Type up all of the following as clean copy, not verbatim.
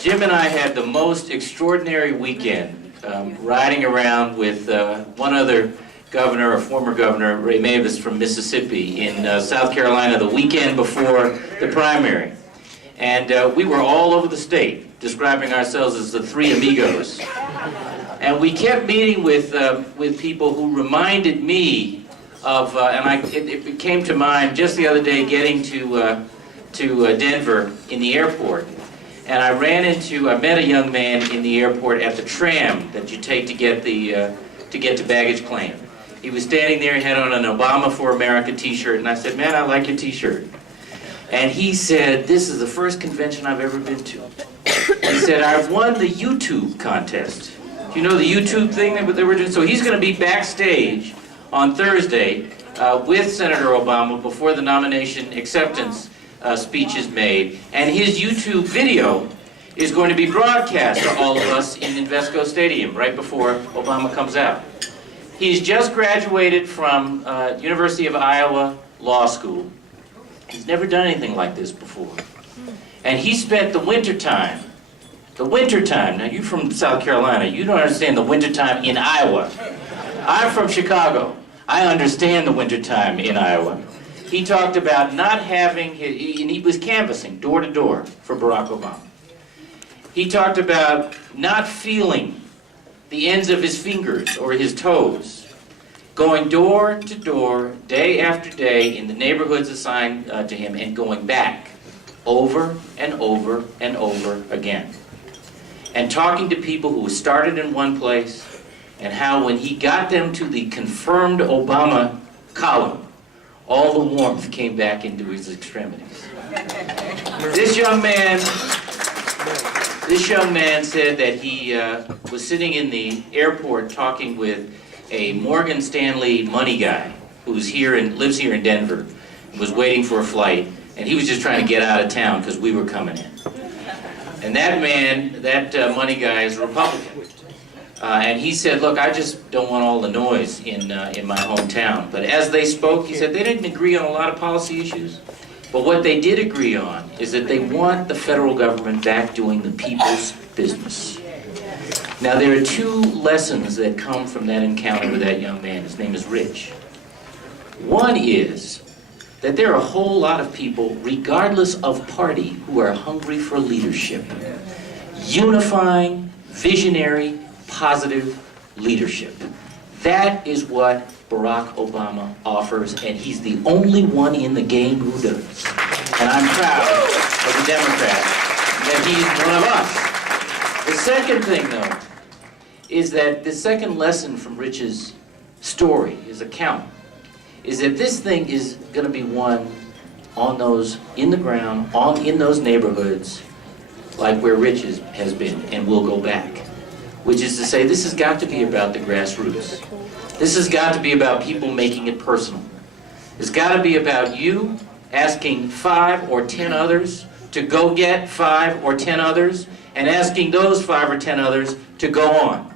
Jim and I had the most extraordinary weekend riding around with one other governor, a former governor, Ray Mavis from Mississippi, in South Carolina the weekend before the primary. And we were all over the state, describing ourselves as the Three Amigos. And we kept meeting with people who reminded me of, it came to mind just the other day getting to Denver in the airport. And I met a young man in the airport at the tram that you take to get to baggage claim. He was standing there, he had on an Obama for America t-shirt, and I said, "Man, I like your t-shirt." And he said, "This is the first convention I've ever been to." He said, "I've won the YouTube contest." You know the YouTube thing that they were doing? So he's going to be backstage on Thursday with Senator Obama before the nomination acceptance speech is made. And his YouTube video is going to be broadcast to all of us in Invesco Stadium right before Obama comes out. He's just graduated from University of Iowa Law School. He's never done anything like this before. And he spent the wintertime, now you're from South Carolina, you don't understand the wintertime in Iowa. I'm from Chicago. I understand the wintertime in Iowa. He talked about not having, and he was canvassing door to door for Barack Obama. He talked about not feeling the ends of his fingers or his toes, going door to door, day after day, in the neighborhoods assigned to him, and going back over and over and over again. And talking to people who started in one place, and how when he got them to the confirmed Obama column, all the warmth came back into his extremities. This young man said that he was sitting in the airport talking with a Morgan Stanley money guy who's lives here in Denver, was waiting for a flight, and he was just trying to get out of town because we were coming in. And that man, that money guy, is a Republican. And he said, "Look, I just don't want all the noise in my hometown." But as they spoke, he said they didn't agree on a lot of policy issues. But what they did agree on is that they want the federal government back doing the people's business. Now, there are two lessons that come from that encounter with that young man. His name is Rich. One is that there are a whole lot of people, regardless of party, who are hungry for leadership. Unifying, visionary, positive leadership. That is what Barack Obama offers, and he's the only one in the game who does. And I'm proud as a Democrat that he's one of us. The second thing, though, is that the second lesson from Rich's story, his account, is that this thing is going to be won on those, in the ground, in those neighborhoods, like where Rich has been, and will go back. Which is to say, this has got to be about the grassroots. This has got to be about people making it personal. It's got to be about you asking 5 or 10 others to go get 5 or 10 others, and asking those 5 or 10 others to go on.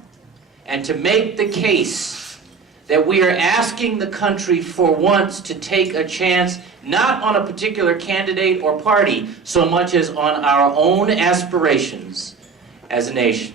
And to make the case that we are asking the country for once to take a chance, not on a particular candidate or party, so much as on our own aspirations as a nation.